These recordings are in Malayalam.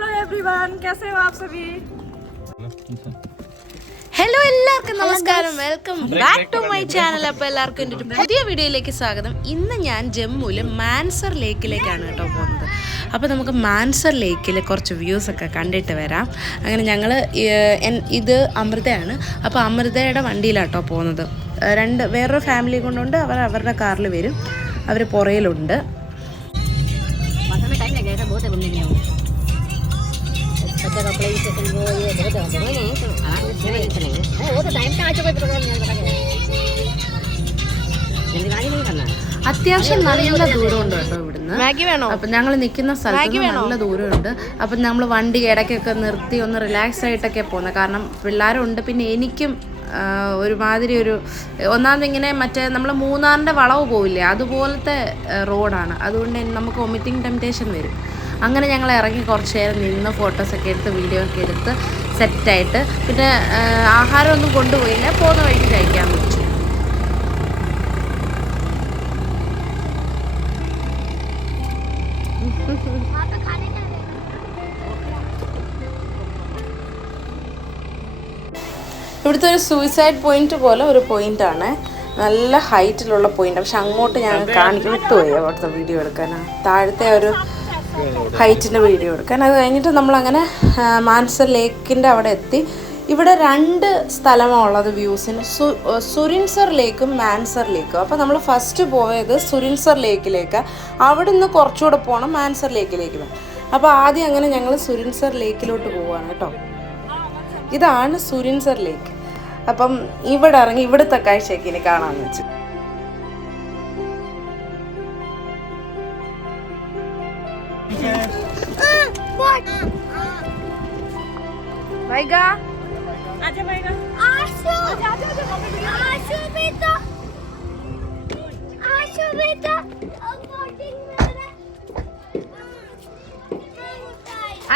हेलो एवरीवन, कैसे हो आप सभी? ഹലോ എല്ലാവർക്കും നമസ്കാരം, welcome back to my channel. അപ്പോൾ എല്ലാവർക്കും എൻ്റെ ഒരു പുതിയ വീഡിയോയിലേക്ക് സ്വാഗതം. ഇന്ന് ഞാൻ ജമ്മുവിൽ മാൻസർ ലേക്കിലേക്കാണ് കേട്ടോ പോകുന്നത്. അപ്പോൾ നമുക്ക് മാൻസർ ലേക്കിൽ കുറച്ച് വ്യൂസൊക്കെ കണ്ടിട്ട് വരാം. അങ്ങനെ ഞങ്ങൾ ഇത് അമൃതയാണ്. അപ്പോൾ അമൃതയുടെ വണ്ടിയിലാട്ടോ പോകുന്നത്. വേറൊരു ഫാമിലി കൊണ്ടുണ്ട്. അവരുടെ കാറിൽ വരും, അവർ പുറയിലുണ്ട്. അത്യാവശ്യം നല്ല ദൂരമുണ്ട് കേട്ടോ ഇവിടുന്ന്. അപ്പൊ ഞങ്ങൾ നിൽക്കുന്ന സ്ഥലത്ത് നല്ല ദൂരമുണ്ട്. അപ്പം നമ്മൾ വണ്ടി ഇടയ്ക്കൊക്കെ നിർത്തി ഒന്ന് റിലാക്സ് ആയിട്ടൊക്കെ പോകുന്നത്. കാരണം പിള്ളേരുണ്ട്, പിന്നെ എനിക്കും ഒരുമാതിരി ഒന്നാമത് ഇങ്ങനെ മറ്റേ നമ്മൾ മൂന്നാറിൻ്റെ വളവ് പോവില്ലേ, അതുപോലത്തെ റോഡാണ്. അതുകൊണ്ട് നമുക്ക് വൊമിറ്റിംഗ് ടെംപ്റ്റേഷൻ വരും. അങ്ങനെ ഞങ്ങൾ ഇറങ്ങി കുറച്ച് നേരം നിന്ന് ഫോട്ടോസൊക്കെ എടുത്ത് വീഡിയോ ഒക്കെ എടുത്ത് സെറ്റായിട്ട് പിന്നെ ആഹാരമൊന്നും കൊണ്ടുപോയില്ല, പോകുന്ന വഴിക്ക് കഴിക്കാൻ പറ്റും. ഇവിടുത്തെ ഒരു സൂയിസൈഡ് പോയിന്റ് പോലെ ഒരു പോയിന്റാണ്, നല്ല ഹൈറ്റിലുള്ള പോയിന്റ്. പക്ഷെ അങ്ങോട്ട് ഞങ്ങൾ വിട്ടുപോയി അവിടുത്തെ വീഡിയോ എടുക്കാനാണ്, താഴത്തെ ഒരു ഹൈറ്റിൻ്റെ വീഡിയോ എടുക്കാൻ. അത് കഴിഞ്ഞിട്ട് നമ്മളങ്ങനെ മാൻസർ ലേക്കിൻ്റെ അവിടെ എത്തി. ഇവിടെ 2 സ്ഥലമാണുള്ളത് വ്യൂസിന്, സുരിൻസർ ലേക്കും മാൻസർ ലേക്കും. അപ്പോൾ നമ്മൾ ഫസ്റ്റ് പോയത് സുരിൻസർ ലേക്കിലേക്ക്, അവിടെ നിന്ന് കുറച്ചുകൂടെ പോകണം മാൻസർ ലേക്കിലേക്ക്. അപ്പോൾ ആദ്യം അങ്ങനെ ഞങ്ങൾ സുരിൻസർ ലേക്കിലോട്ട് പോവുകയാണ് കേട്ടോ. ഇതാണ് സുരിൻസർ ലേക്ക്. അപ്പം ഇവിടെ ഇറങ്ങി ഇവിടുത്തെ കാഴ്ചയൊക്കെ ഇനി കാണാമെന്ന് വെച്ചു.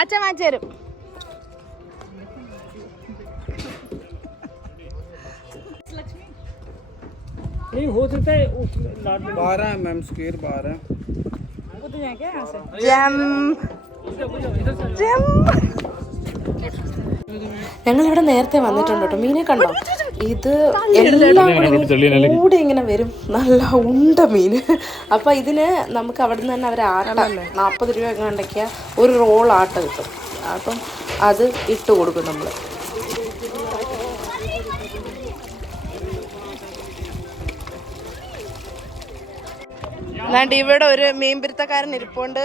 അച്ഛൻ വാങ്ങിച്ചു തരും. नहीं हो सकता है 12 mm स्क्वायर 12 ഞങ്ങളിവിടെ നേരത്തെ വന്നിട്ടുണ്ട് കേട്ടോ. മീനെ കണ്ടോ? ഇത് എല്ലാം കൂടെ ഇങ്ങനെ വരും, നല്ല ഉണ്ട മീൻ. അപ്പം ഇതിന് നമുക്ക് അവിടെ നിന്ന് തന്നെ അവർ 40 രൂപ കണ്ടൊക്കെയാ ഒരു റോൾ ആട്ട കിട്ടും. അപ്പം അത് ഇട്ട് കൊടുക്കും നമ്മൾ. അല്ലാണ്ട് ഇവിടെ ഒരു മീൻപിടുത്തക്കാരൻ ഇരിപ്പുണ്ട്,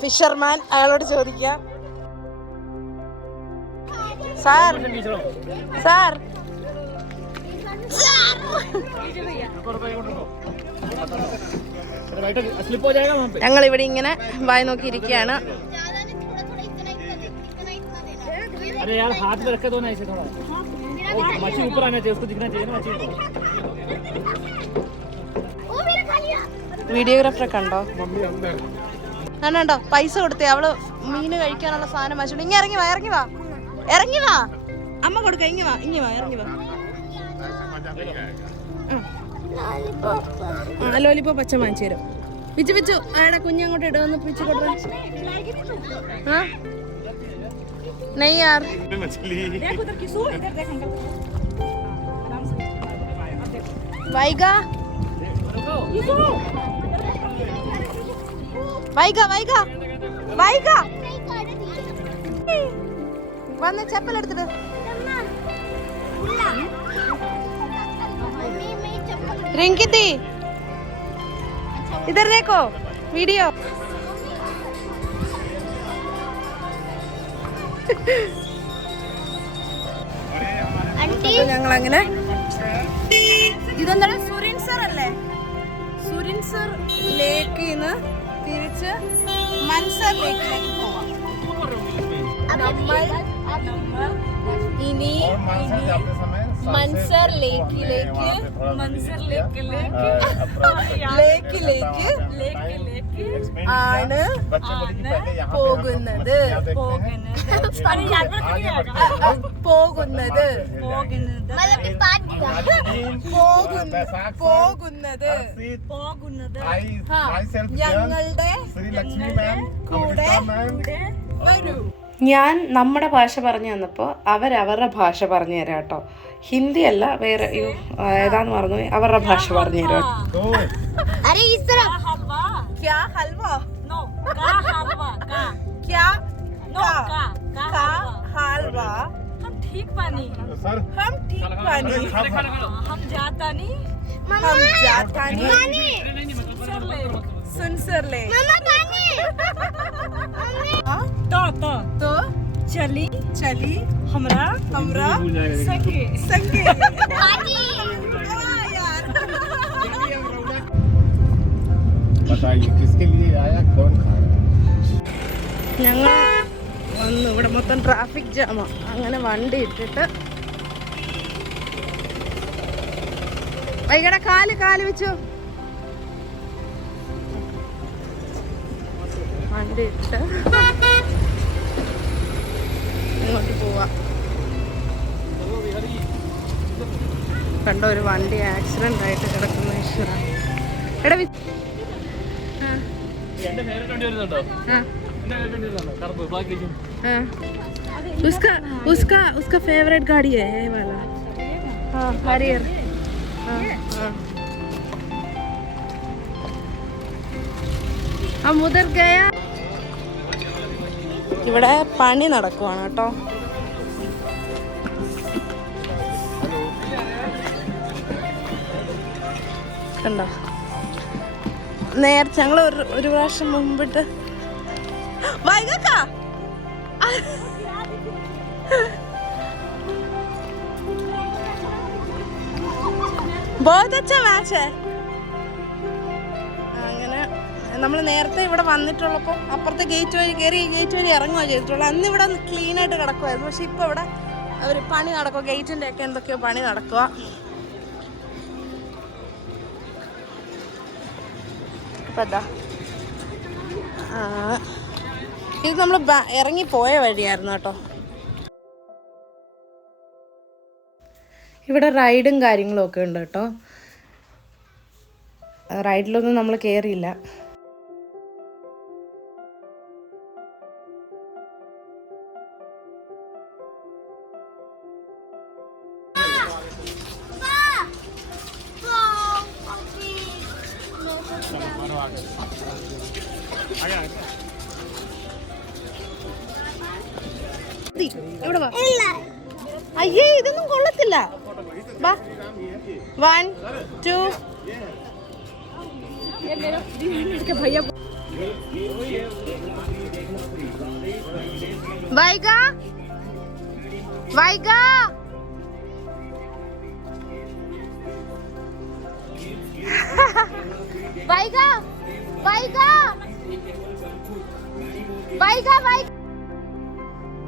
ഫിഷർമാൻ. അയാളോട് ചോദിക്കാം. സാർ സാർ ഞങ്ങൾ ഇവിടെ ഇങ്ങനെ വായി നോക്കിയിരിക്കുകയാണ്. വീഡിയോഗ്രാഫറെ കണ്ടോ? കണ്ടോ? പൈസ കൊടുത്തേ, അവള് മീന് കഴിക്കാനുള്ള സാധനം വാങ്ങിച്ചോണ്ട് ഇങ്ങനെ ഇറങ്ങി വാ അമ്മ കൊടുക്ക. ഇങ്ങി വാ ഇറങ്ങി വാ. ലോലിപ്പോപ്പ് അച്ഛൻ വാങ്ങിച്ചു തരും. പിച്ചു അയാളുടെ കുഞ്ഞങ്ങോട്ട് ഇടുവന്ന് പിച്ചു കൊടുത്ത. നെയ്യാർ വൈക വന്ന് ചെപ്പലെടുത്തിട്ട്. रिंकिती इधर देखो वीडियो. ഞങ്ങൾ അങ്ങനെ ഇതെന്താണ് സുരിൻസർ അല്ലേ? സുരിൻസർ ലേക്കിൽ നിന്ന് തിരിച്ച് മൻസർ ലേക്കിലേക്ക് പോവാം. നമ്മൾ ഇനി മൻസർ ലേക്കിലേക്ക് ആണ് പോകുന്നത്. ഞങ്ങളുടെ കൂടെ ഞാൻ നമ്മുടെ ഭാഷ പറഞ്ഞു തന്നപ്പോൾ അവരവരുടെ ഭാഷ പറഞ്ഞു തരാം കേട്ടോ. ഹിന്ദി അല്ല, വേറെ ഏതാന്ന് പറഞ്ഞു, അവരുടെ ഭാഷ പറഞ്ഞു തരാം. सुनसरले तो चली चली हमरा संगे संगे बताइए किसके लिए आया, कौन खा रहा है? ഞങ്ങൾ വന്നു. ഇവിടെ മൊത്തം ട്രാഫിക് ജാമാ. അങ്ങനെ വണ്ടി ഇട്ടിട്ട് വൈകട കാല് വെച്ചു വണ്ടി ഇട്ട് ഇങ്ങോട്ട് പോവാ. കണ്ടോ ഒരു വണ്ടി ആക്സിഡന്റ് ആയിട്ട് കിടക്കുന്ന ഈശ്വര. എടാ उसका फेवरेट गाड़ी है ये वाला. हाँ हरियर. हम उधर गया. ഇവിടെ പണി നടക്കുവാണ് കേട്ടോ. കണ്ടോ, നേരത്തെ ഞങ്ങൾ ഒരു പ്രാവശ്യം മുമ്പിട്ട് വൈകക്ക बहुत अच्छा मैच है. അങ്ങനെ നമ്മൾ നേരത്തെ ഇവിടെ വന്നിട്ടുള്ളപ്പോൾ അപ്പുറത്തെ ഗേറ്റ് വഴി കയറി ഈ ഗേറ്റ് വഴി ഇറങ്ങുകയാണ് ചെയ്തിട്ടുള്ളത്. അന്ന് ഇവിടെ ക്ലീൻ ആയിട്ട് കിടക്കുമായിരുന്നു. പക്ഷെ ഇപ്പോൾ ഇവിടെ ഒരു പണി നടക്കുക, ഗേറ്റിൻ്റെ ഒക്കെ എന്തൊക്കെയോ പണി നടക്കുക. ഇത് നമ്മൾ ഇറങ്ങിപ്പോയ വഴിയായിരുന്നു കേട്ടോ. ഇവിടെ റൈഡും കാര്യങ്ങളും ഒക്കെ ഉണ്ട് കേട്ടോ. റൈഡിലൊന്നും നമ്മൾ കയറിയില്ല. അയ്യേ ഇതൊന്നും കൊള്ളത്തില്ല. 1 2 വൈകാ വൈകാ വൈകാ വൈകാ വൈകാ വൈകാ.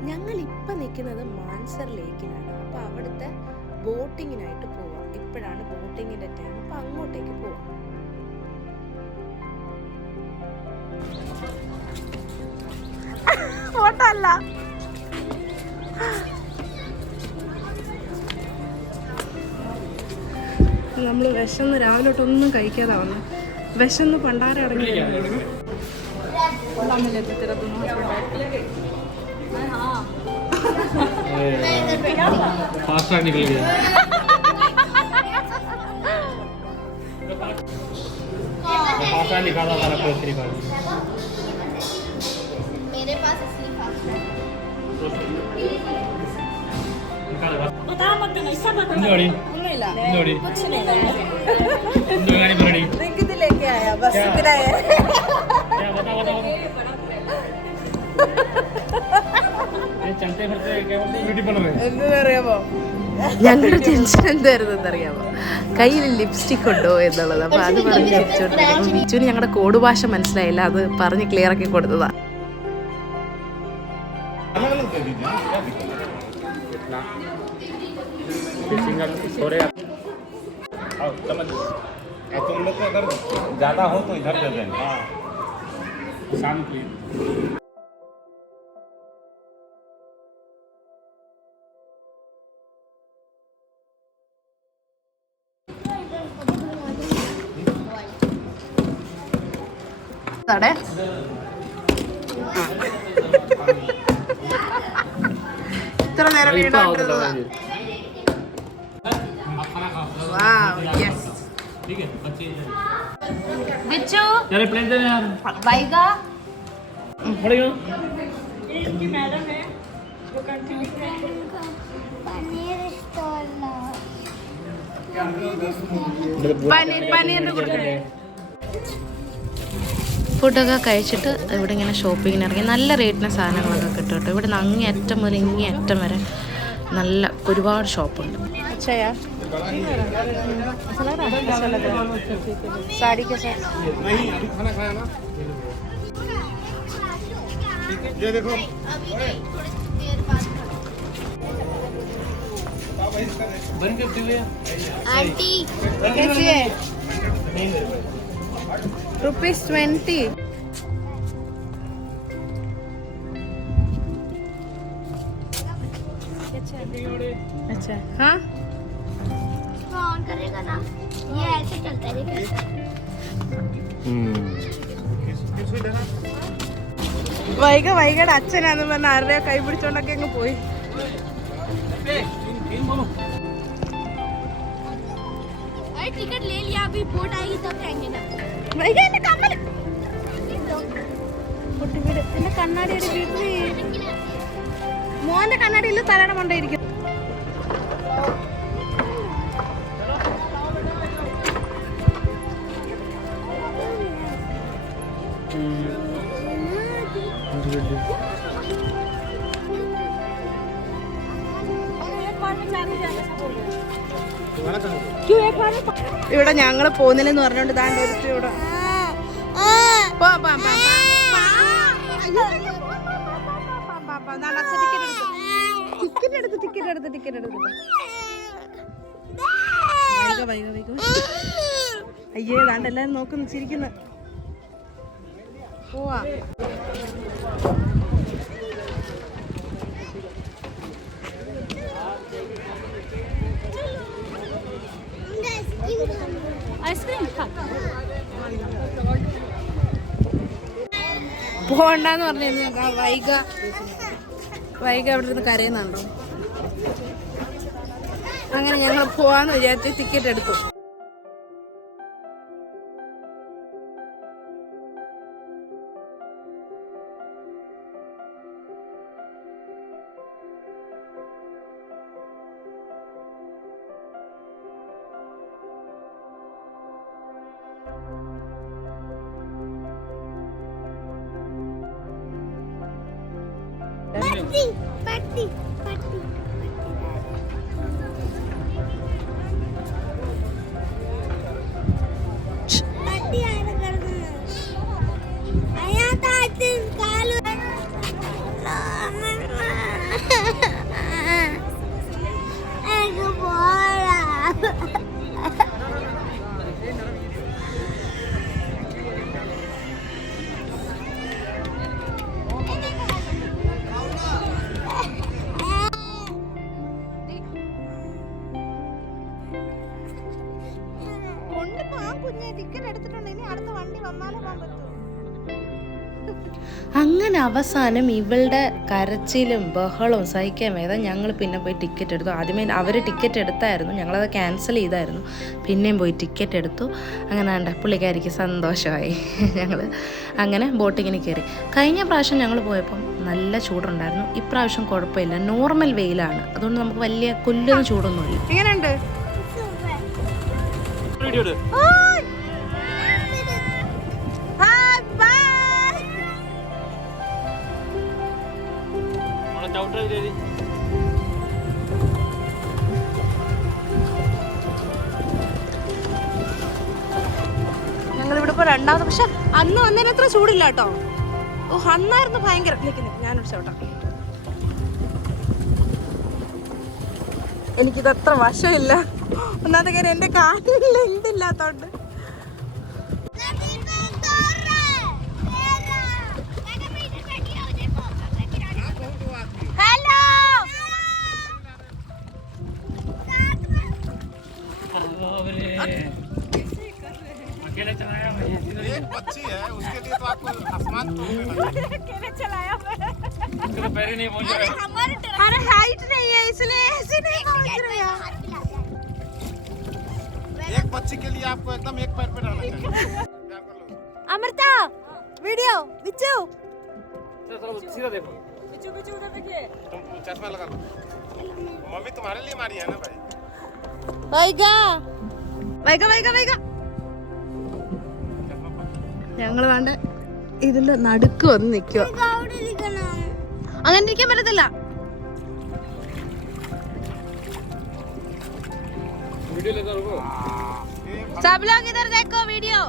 ഞങ്ങൾ ഇപ്പൊ നിൽക്കുന്നത് മാൻസർ ലേക്കിലാണ്. അപ്പൊ അവിടുത്തെ ബോട്ടിങ്ങിനായിട്ട് പോവാം. ഇപ്പോഴാണ് ബോട്ടിങ്ങിന്റെ ടൈം. അപ്പൊ അങ്ങോട്ടേക്ക് പോവാം. ഫോട്ടോ അല്ല, നമ്മൾ വിശന്ന് രാവിലെ തൊട്ടൊന്നും കഴിക്കാതെ വന്നു. വിശന്ന് പണ്ടാരം അടങ്ങി. ഞങ്ങളുടെ ടെൻഷൻ എന്തായിരുന്നു അറിയാമോ? കയ്യിൽ ലിപ്സ്റ്റിക് ഉണ്ടോ എന്നുള്ളത്. അപ്പൊ അത് പറഞ്ഞ് ചിരിച്ചോണ്ടിരിക്കുന്നു. ഞങ്ങളുടെ കോഡ് ഭാഷ മനസ്സിലായില്ല, അത് പറഞ്ഞ് ക്ലിയർ ആക്കി കൊടുത്തതാ. तुम लोग को अगर ज्यादा हो तो इधर दे देना शाम की. അതെ ഇത്ര നേരം വീണോണ്ടിരുന്നതാ. बिच्छू यार प्लेन दे यार वाइगा पड़ेगा इनकी मैडम है वो कंटिन्यू पनीर स्टॉल പനീറിന് കൊടുക്കണേ. ഫുഡൊക്കെ കഴിച്ചിട്ട് ഇവിടെ ഇങ്ങനെ ഷോപ്പിങ്ങിന് ഇറങ്ങി. നല്ല റേറ്റിന് സാധനങ്ങളൊക്കെ കിട്ടും കേട്ടോ. ഇവിടെ നിന്ന് അങ്ങേ അറ്റം മുതൽ ഇങ്ങേ അറ്റം വരെ നല്ല ഒരുപാട് ഷോപ്പുണ്ട്. അച്ഛയാ साड़ी के साथ नहीं अभी खाना खाया ना ये देखो बन के दिए आंटी कैसी है ₹20 अच्छा हाँ ऑन करेगा ना ये ऐसे चलता है देखिए വൈകയുടെ അച്ഛനാന്ന് പറഞ്ഞ ആരുടെയോ കൈ പിടിച്ചോണ്ടൊക്കെ അങ്ങ് പോയി. अरे टिकट ले लिया अभी बोट आएगी तब जाएंगे ना വൈക എന്റെ കമ്മല് പൊട്ടിവീട്. എന്റെ കണ്ണാടിയുടെ വീട്ടിൽ മോന്റെ കണ്ണാടിയിൽ തലയുടെ കൊണ്ടായിരിക്കും. ഇവിടെ ഞങ്ങള് പോകുന്നില്ലെന്ന് പറഞ്ഞോണ്ട് താണ്ട് എടുത്ത് ഇവിടെ ടിക്കറ്റ് എടുത്ത് അയ്യേ താണ്ട് എല്ലാരും നോക്കുന്നു ചിരിക്കുന്നു. പോവാ आइसक्रीम खा പോകണ്ടെന്ന് പറഞ്ഞിരുന്നു. വൈക അവിടെ നിന്ന് കരയുന്നുണ്ടോ. അങ്ങനെ ഞങ്ങൾ പോവാന്ന് വിചാരിച്ച് ടിക്കറ്റ് എടുത്തു. पट्टी पट्टी पट्टी पट्टी आने कर दो आया था दिन कालू एक बोला ടിക്കറ്റ് എടുത്തിട്ടുണ്ട്. ഇനി അടുത്ത വണ്ടി വന്നാലേ പോകാൻ പറ്റൂ. അങ്ങനെ അവസാനം ഇവളുടെ കരച്ചിലും ബഹളവും സഹിക്കാൻ വേദം ഞങ്ങൾ പിന്നെ പോയി ടിക്കറ്റ് എടുത്തു. ആദ്യമേ അവർ ടിക്കറ്റ് എടുത്തായിരുന്നു, ഞങ്ങളത് ക്യാൻസൽ ചെയ്തായിരുന്നു. പിന്നെയും പോയി ടിക്കറ്റ് എടുത്തു. അങ്ങനെ വേണ്ട പുള്ളിക്കാരിക്ക് സന്തോഷമായി. ഞങ്ങൾ അങ്ങനെ ബോട്ടിങ്ങിന് കയറി. കഴിഞ്ഞ പ്രാവശ്യം ഞങ്ങൾ പോയപ്പം നല്ല ചൂടുണ്ടായിരുന്നു. ഇപ്രാവശ്യം കുഴപ്പമില്ല, നോർമൽ വെയിലാണ്. അതുകൊണ്ട് നമുക്ക് വലിയ കൊല്ലുന്ന ചൂടൊന്നുമില്ല. എങ്ങനെയുണ്ട്? ഞങ്ങളിവിടെ ഇപ്പോൾ രണ്ടാമത്, പക്ഷെ അന്ന് വന്നതിന് അത്ര ചൂടില്ല കേട്ടോ. ഓ അന്നായിരുന്നു ഭയങ്കര. ഞാനൊരു ചവിട്ടാം. എനിക്കിതത്ര വശമില്ല. ഒന്നാമത്തെ കാര്യം എൻ്റെ കാലിൽ എന്തില്ലാത്തോണ്ട്. अकेले चलाया एक बच्ची है उसके लिए तो आपको आसमान अकेले चलाया पैर ही नहीं पहुंच रहा। हमारे अरे हाइट नहीं है इसलिए ऐसे नहीं पहुंच रहे यार। एक बच्ची के लिए आपको एकदम एक पैर पे डालना चाहिए। अमृता वीडियो बिच्चू सीधा देखो। बिचू बिचू उधर देखिए। तुम चश्मा लगा लो। मम्मी तुम्हारे लिए मारी है ना भाई। വൈകാ വൈകാ വൈകാ വൈകാ ഞങ്ങള് വേണ്ട ഇതിന്റെ നടുക്ക് വന്ന് നിൽക്കുക. അങ്ങനെ ഇരിക്കാൻ പറ്റത്തില്ല. वीडियो लेकर रुको। सब लोग इधर देखो वीडियो.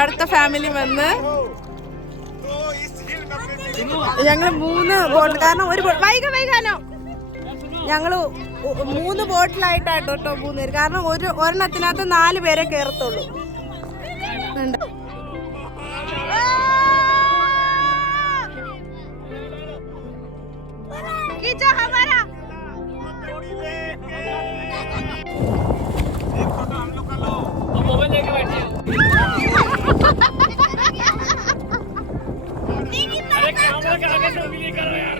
അടുത്ത ഫാമിലി വന്ന് ഞങ്ങള് 3 ബോട്ട്, കാരണം ഒരു വൈകാനോ ഞങ്ങള് 3 ബോട്ടിലായിട്ടാട്ടോ കേട്ടോ 3 പേര്, കാരണം ഒരെണ്ണത്തിനകത്ത് 4 പേരെ കേറത്തുള്ളൂ. मोबाइल लेके बैठिए। अरे कैमरा के आगे से भी करो यार।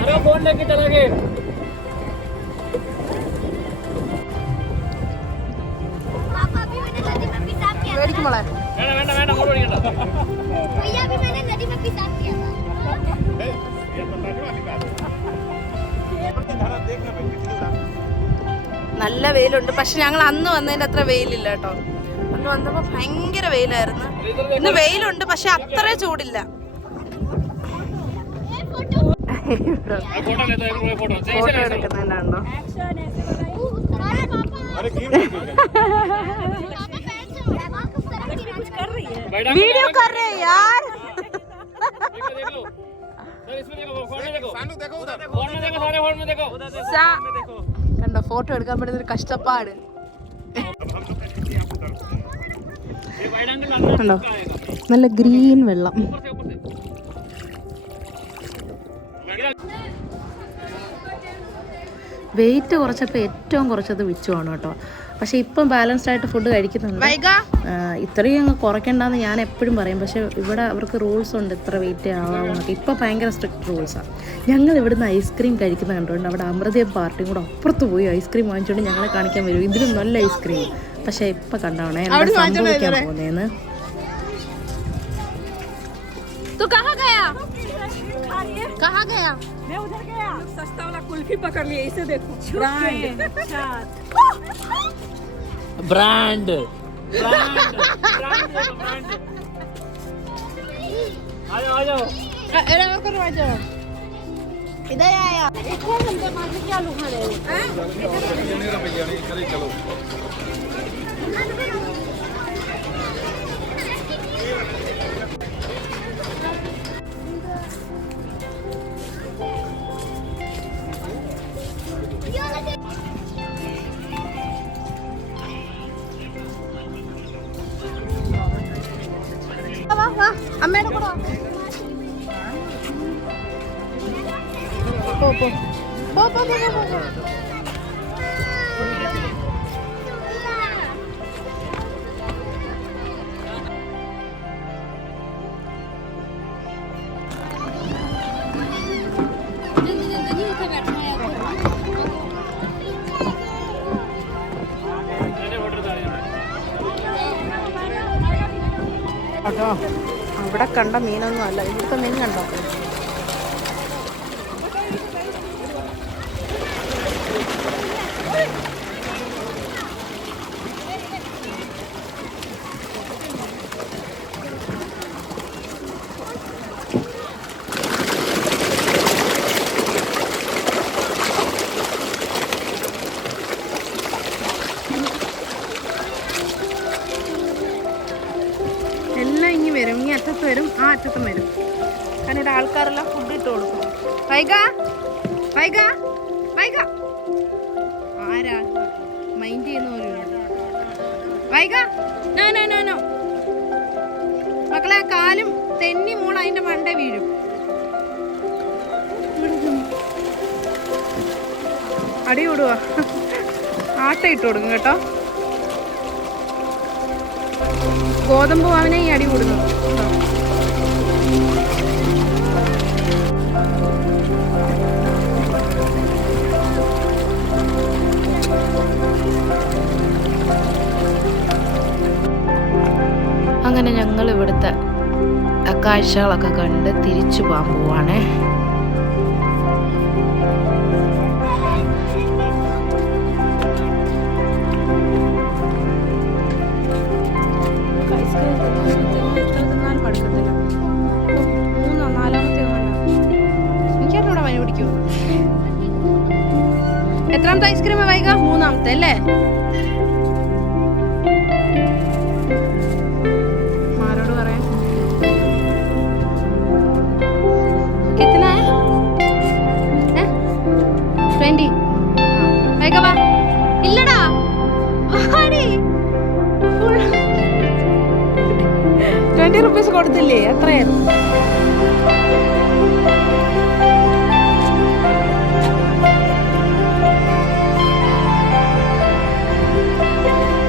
अरे फोन लेके चला गए। पापा भी मैंने नदी में पेशाब किया था। മേടിക്കുമ്പോളെ വേണ്ട അങ്ങോട്ട് ഓടിക്കണ്ട। भैया भी मैंने नदी में पेशाब किया था। ये बताने वाली बात है। धारा देखना भाई कितनी उड़ा। നല്ല വെയിലുണ്ട്. പക്ഷെ ഞങ്ങൾ അന്ന് വന്നതിന്റെ അത്ര വെയിലില്ല കേട്ടോ. അന്ന് വന്നപ്പോ ഭയങ്കര വെയിലായിരുന്നു. ഇന്ന് വെയിലുണ്ട് പക്ഷെ അത്ര ചൂടില്ല. फोटो लेता है फोटो। ഫോട്ടോ എടുക്കുന്നുണ്ടോ? एक्शन ऐसे बनाइए। अरे पापा अरे क्यों पापा पैर से उड़ा कुछ तरह की कुछ कर रही है। वीडियो कर रहे हैं यार. देख लो सर, इसमें देखो, फोन में देखो। सानू देखो उधर। फोन में देखो, सारे फोन में देखो। കണ്ടോ ഫോട്ടോ എടുക്കാൻ പറ്റുന്ന ഒരു കഷ്ടപ്പാട് ये वाइड एंगल अंदर കണ്ടോ. आएगा। നല്ല ഗ്രീൻ വെള്ളം. ऊपर से വെയിറ്റ് കുറച്ചപ്പോൾ ഏറ്റവും കുറച്ചത് വിച്ചുവാണ് കേട്ടോ. പക്ഷെ ഇപ്പം ബാലൻസ്ഡ് ആയിട്ട് ഫുഡ് കഴിക്കുന്നുണ്ട്. ഇത്രയും അങ്ങ് കുറയ്ക്കണ്ടെന്ന് ഞാൻ എപ്പോഴും പറയും. പക്ഷെ ഇവിടെ അവർക്ക് റൂൾസ് ഉണ്ട്, ഇത്ര വെയിറ്റ് ആവാമെന്നൊക്കെ. ഇപ്പം ഭയങ്കര സ്ട്രിക്റ്റ് റൂൾസാണ്. ഞങ്ങൾ ഇവിടുന്ന് ഐസ്ക്രീം കഴിക്കുന്ന കണ്ടുകൊണ്ട് അവിടെ അമൃതയും പാർട്ടിയും കൂടെ അപ്പുറത്ത് പോയി ഐസ്ക്രീം വാങ്ങിച്ചുകൊണ്ട് ഞങ്ങളെ കാണിക്കാൻ വരും. ഇതിലും നല്ല ഐസ്ക്രീം. പക്ഷെ ഇപ്പം കണ്ടോണേ എന്താ സംഭവിക്കാൻ പോകുന്നതെന്ന്. तू कहाँ गया? कहाँ गया? मैं उधर गया। सस्ता वाला कुल्फी पकड़ लिया। इसे देखो। ब्रांड। ब्रांड आ जाओ। इधर आया. അമ്മയുടെ കൂടെ പോ പോ പോ പോ പോ പോ. അവിടെ കണ്ട മീനൊന്നും അല്ല, ഇവിടുത്തെ മീൻ കണ്ടോ. എല്ലാം ഇനി വരും, ഇനി അറ്റത്ത് വരും, ആ അറ്റത്തും വരും. കാരണം ഇവിടെ ആൾക്കാരെല്ലാം ഫുഡ് ഇട്ട് കൊടുക്കും. വൈക വൈക വൈക ആരാ മൈൻഡ് ചെയ്യുന്ന പോലും വൈക. നോ നോ നോ നോ മക്കളെ, ആ കാലും തെന്നി മോൾ അതിന്റെ മണ്ട വീഴും. അടി കൂടുവാ. ആട്ട ഇട്ട് കൊടുക്കും കേട്ടോ. ഗോതമ്പ് മാവിനെ ഈ അടി കൂടുന്നു. അങ്ങനെ ഞങ്ങൾ ഇവിടുത്തെ കാഴ്ചകളൊക്കെ കണ്ട് തിരിച്ചു പോകാൻ പോവാണേ. എത്രാമത്തെ ഐസ്ക്രീം വൈക? മൂന്നാമത്തെ അല്ലേ? ആരോട് പറയാൻ? कितना है? 20. വൈക വാ. ഇല്ലടാ 20 റുപ്പീസ് കൊടുത്തില്ലേ? എത്രയായിരുന്നു?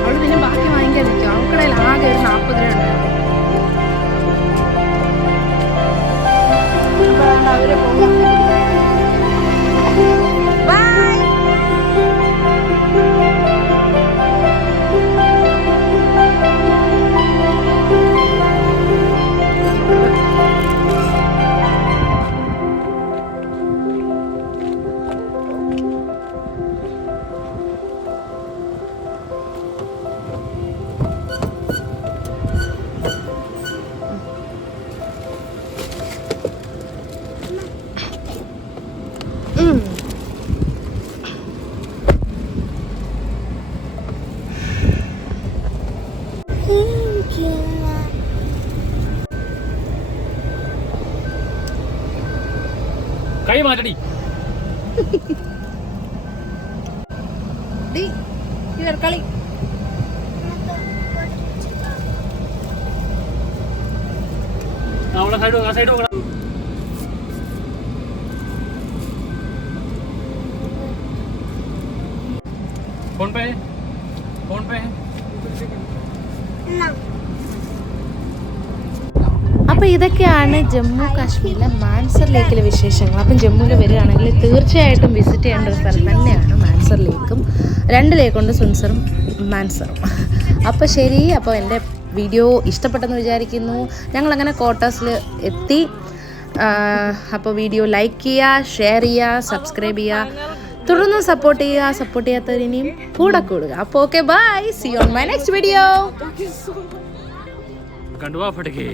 അവള് പിന്നെ ബാക്കി വാങ്ങിക്കാൻ നിൽക്കും. അവക്കടയിൽ ആകെ ഒരു 40 രൂപ ഉണ്ടായിരുന്നു. അവരെ പോകും. കൈ മാറ്റടി. കളി അവിടെ സൈഡ് നോക്കണം. ഫോൺ പേ അപ്പോൾ ഇതൊക്കെയാണ് ജമ്മു കാശ്മീരിലെ മാൻസർ ലേക്കിലെ വിശേഷങ്ങൾ. അപ്പം ജമ്മുവിൽ വരികയാണെങ്കിൽ തീർച്ചയായിട്ടും വിസിറ്റ് ചെയ്യേണ്ട ഒരു സ്ഥലം തന്നെയാണ് മാൻസർ ലേക്കും. 2 ലേക്കുണ്ട്, സുൻസറും മാൻസറും. അപ്പോൾ ശരി, അപ്പോൾ എൻ്റെ വീഡിയോ ഇഷ്ടപ്പെട്ടെന്ന് വിചാരിക്കുന്നു. ഞങ്ങളങ്ങനെ ക്വാർട്ടേഴ്സിൽ എത്തി. അപ്പോൾ വീഡിയോ ലൈക്ക് ചെയ്യുക, ഷെയർ ചെയ്യുക, സബ്സ്ക്രൈബ് ചെയ്യുക, തുടർന്ന് സപ്പോർട്ട് ചെയ്യുക. സപ്പോർട്ട് ചെയ്യാത്തവരിനെയും കൂടെ കൂടുക. അപ്പോൾ okay, bye, see you on my next video. കണ്ടുവാ ഫടകേ.